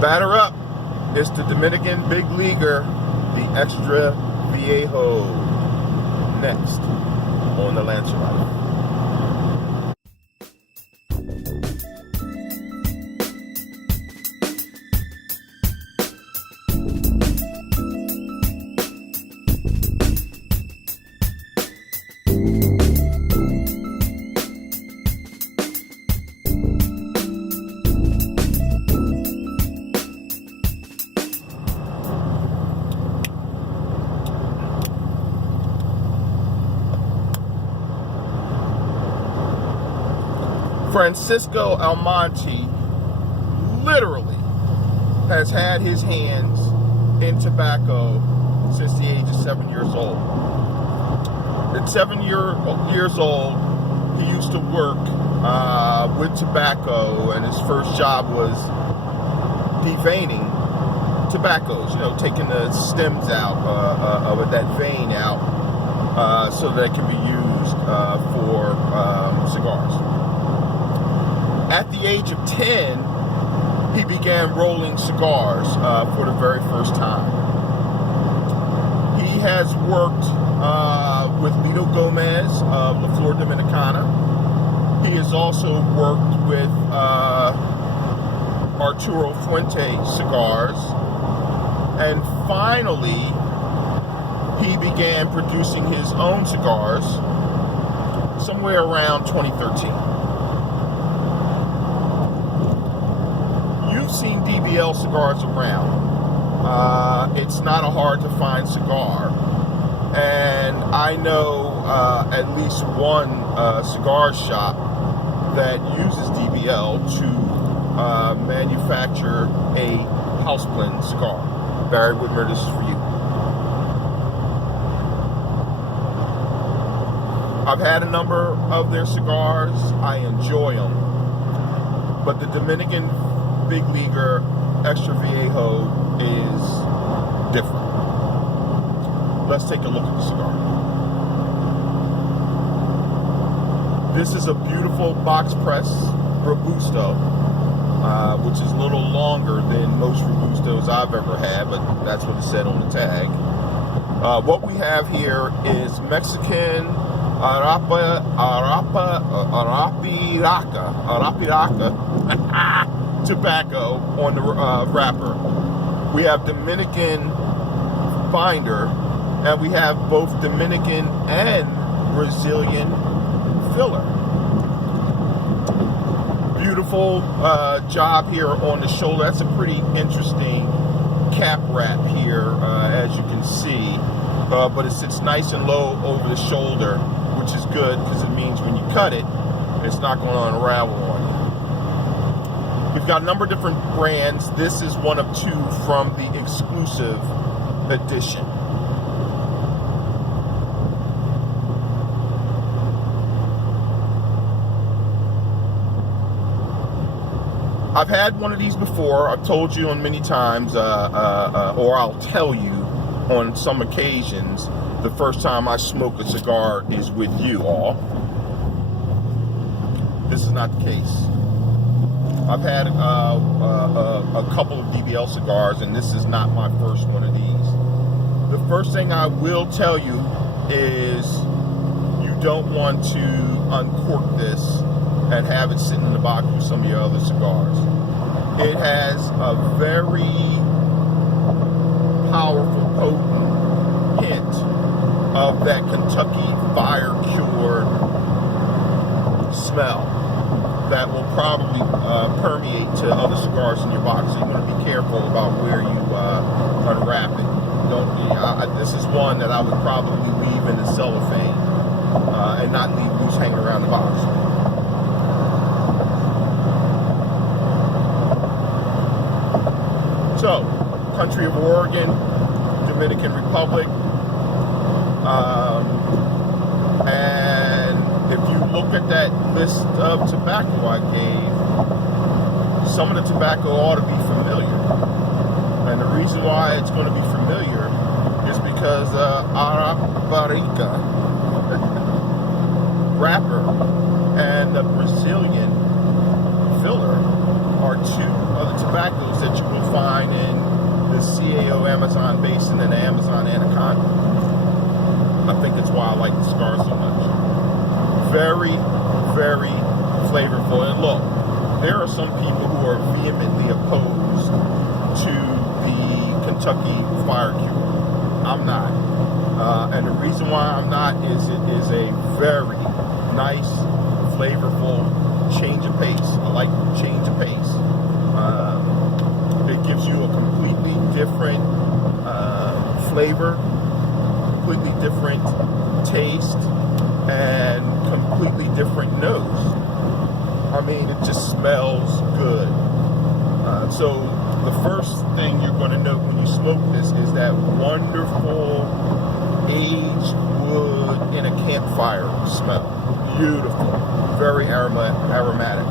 Batter up. It's the Dominican big leaguer, the extra Viejo. Next on the Lancer Life. Francisco Almonte literally has had his hands in tobacco since the age of 7 years old. At 7 years old, he used to work with tobacco, and his first job was deveining tobaccos, taking the stems out of that vein out so that it can be used for cigars. At the age of 10, he began rolling cigars for the very first time. He has worked with Lito Gomez of La Flor Dominicana. He has also worked with Arturo Fuente cigars. And finally, he began producing his own cigars somewhere around 2013. Seen DBL cigars around. It's not a hard to find cigar, and I know at least one cigar shop that uses DBL to manufacture a house blend cigar. Barry Whitmer, this is for you. I've had a number of their cigars. I enjoy them, but the Dominican Big Leaguer Extra Viejo is different. Let's take a look at the cigar. This is a beautiful box press Robusto, which is a little longer than most Robustos I've ever had, but that's what it said on the tag. What we have here is Mexican Arapiraca tobacco on the wrapper. We have Dominican binder, and we have both Dominican and Brazilian filler. Beautiful job here on the shoulder. That's a pretty interesting cap wrap here, as you can see, but it sits nice and low over the shoulder, which is good because it means when you cut it, it's not going to unravel on you. We've got a number of different brands. This is one of two from the exclusive edition. I've had one of these before. I've told you on many times, or I'll tell you on some occasions, the first time I smoke a cigar is with you all. This is not the case. I've had a couple of DBL cigars, and this is not my first one of these. The first thing I will tell you is you don't want to uncork this and have it sitting in the box with some of your other cigars. It has a very powerful, potent hint of that Kentucky fire-cured smell that will probably permeate to other cigars in your box. So you want to be careful about where you unwrap it. This is one that I would probably leave in the cellophane and not leave loose hanging around the box. So, country of origin, Dominican Republic, and if you look at that list of tobacco I gave, some of the tobacco ought to be familiar. And the reason why it's going to be familiar is because Arapiraca wrapper and the Brazilian filler are two of the tobaccos that you will find listen than the Amazon Anaconda. I think it's why I like the Cigar so much. Very, very flavorful. And look, there are some people who are vehemently opposed to the Kentucky Fire Cure. I'm not. And the reason why I'm not is it is a very nice, flavorful change of pace. I like change of pace. It gives you a completely different flavor, completely different taste, and completely different nose. I mean, it just smells good. So the first thing you're going to note when you smoke this is that wonderful aged wood in a campfire smell. Beautiful, very aromatic.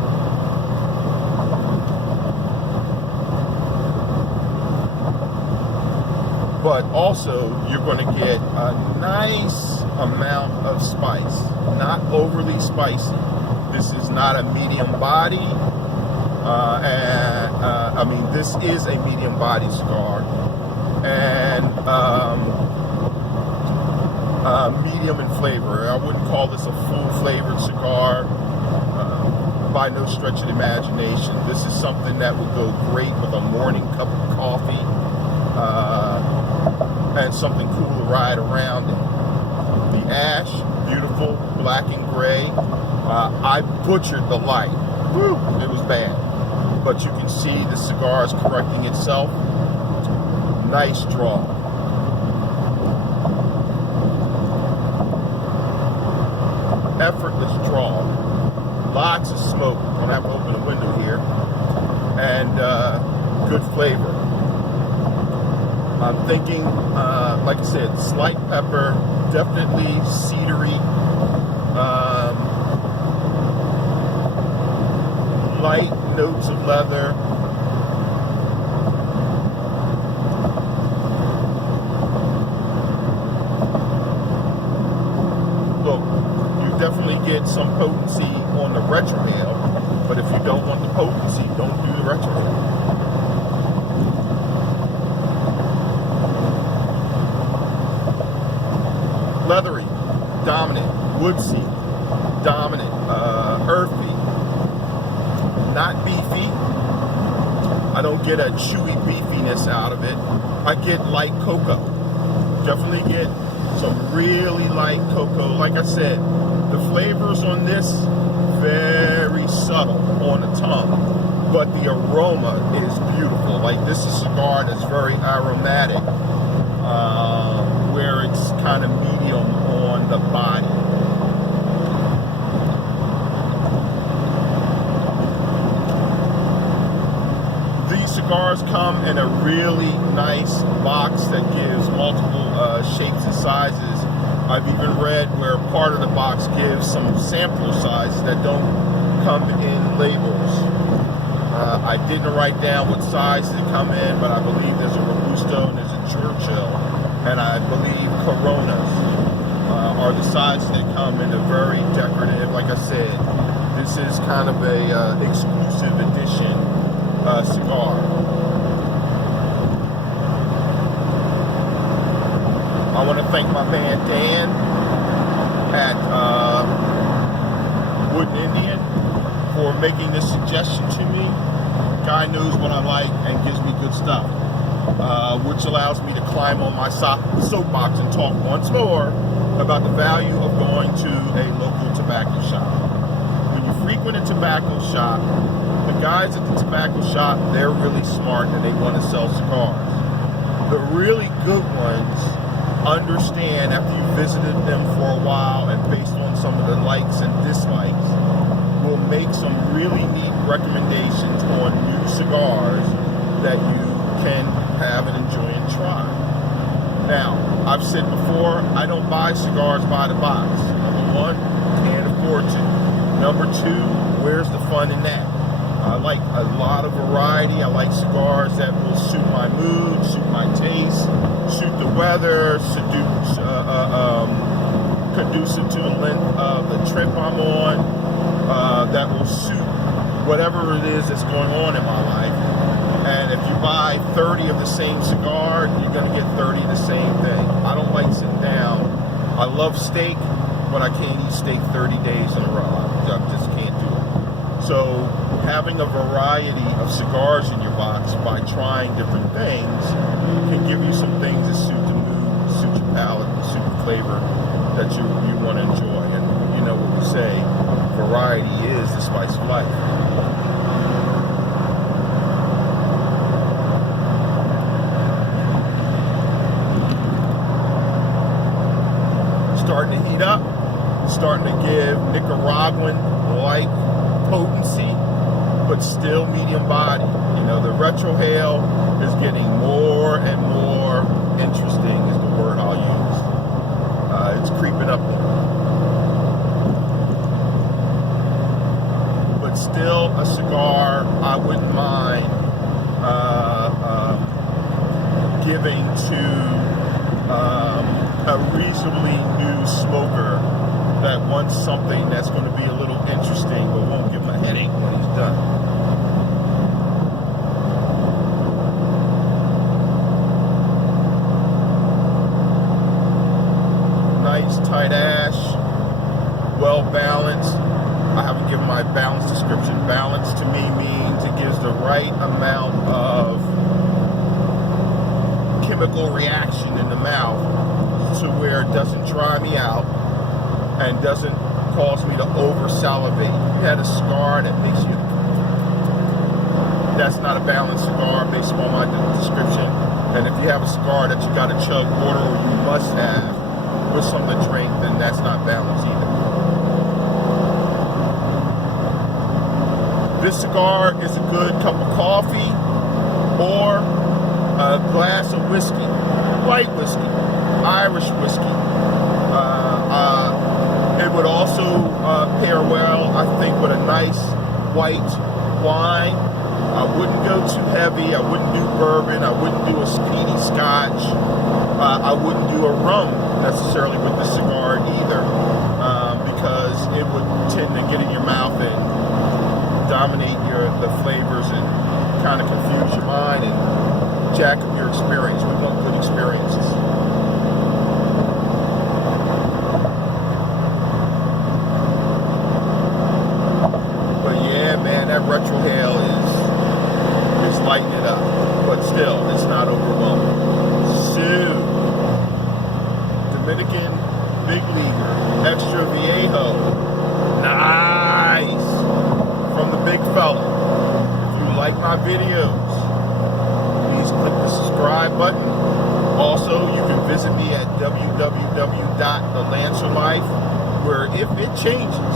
But also, you're going to get a nice amount of spice, not overly spicy. This is not a medium body, I mean, this is a medium body cigar, and medium in flavor. I wouldn't call this a full flavored cigar by no stretch of the imagination. This is something that would go great with a morning cup of coffee and something cool to ride around in. The ash, beautiful, black and gray. I butchered the light. Woo, it was bad. But you can see the cigar is correcting itself. Nice draw. Effortless draw. Lots of smoke. Don't have to open the window here. And good flavor. I'm thinking, like I said, slight pepper, definitely cedary, light notes of leather. Look, you definitely get some potency on the retrohale, but if you don't want the potency, don't do the retrohale. Leathery, dominant, woodsy, dominant, earthy, not beefy. I don't get a chewy beefiness out of it. I get light cocoa. Definitely get some really light cocoa. Like I said, the flavors on this, very subtle on the tongue, but the aroma is beautiful. Like, this is a cigar that's very aromatic, where it's kind of medium on the body. These cigars come in a really nice box that gives multiple shapes and sizes. I've even read where part of the box gives some sampler sizes that don't come in labels. I didn't write down what size they come in, but I believe there's a Robusto and there's a Churchill, and I believe Coronas are the sizes that come in. A very decorative. Like I said, this is kind of a exclusive edition cigar. I want to thank my man Dan at Wooden Indian for making this suggestion to me. Guy knows what I like and gives me good stuff, which allows me to climb on my soapbox and talk once more about the value of going to a local tobacco shop. When you frequent a tobacco shop, the guys at the tobacco shop, they're really smart and they want to sell cigars. The really good ones understand after you visited them for a while, and based on some of the likes and dislikes, will make some really neat recommendations on new cigars that you can have and enjoy and try. Now, I've said before, I don't buy cigars by the box. Number one, can't afford to. Number two, where's the fun in that? I like a lot of variety. I like cigars that will suit my mood, suit my taste, suit the weather, conducive to the length of the trip I'm on, that will suit whatever it is that's going on in my life. And if you buy buy 30 of the same cigar, you're going to get 30 of the same thing. I don't like sitting down. I love steak, but I can't eat steak 30 days in a row. I just can't do it. So having a variety of cigars in your box by trying different things can give you some things that suit the mood, suit your palate, and suit the flavor that you want to enjoy. And you know what we say, variety is the spice of life. Starting to heat up, starting to give Nicaraguan-like potency, but still medium body. You know, the retrohale is getting more and more interesting is the word I'll use. It's creeping up on me. But still a cigar I wouldn't mind giving to a reasonably new smoker that wants something that's going to be a little interesting but won't give him a headache when he's done. Nice tight ash, well balanced. I haven't given my balance description. Balance to me means it gives the right amount of chemical reaction in the mouth to where it doesn't dry me out and doesn't cause me to over salivate. If you had a cigar that makes you, that's not a balanced cigar based on my description. And if you have a cigar that you got to chug water or you must have with something to drink, then that's not balanced either. This cigar is a good cup of coffee or a glass of whiskey, white whiskey, Irish whiskey. It would also pair well, I think, with a nice white wine. I wouldn't go too heavy. I wouldn't do bourbon. I wouldn't do a speedy scotch. I wouldn't do a rum necessarily with the cigar either, because it would tend to get in your mouth and dominate the flavors and kind of confuse your mind and jack up your experience. We want good experiences. But yeah, man, that retrohale is lighting it up. But still, it's not overwhelming. So, Dominican Big Leaguer, Extra Viejo. Nice! From the big fella. If you like my videos, please click the subscribe button. Also, you can visit me at www.thelancerlife, where if it changes,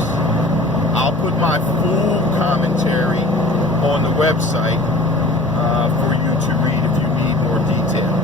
I'll put my full commentary on the website for you to read if you need more detail.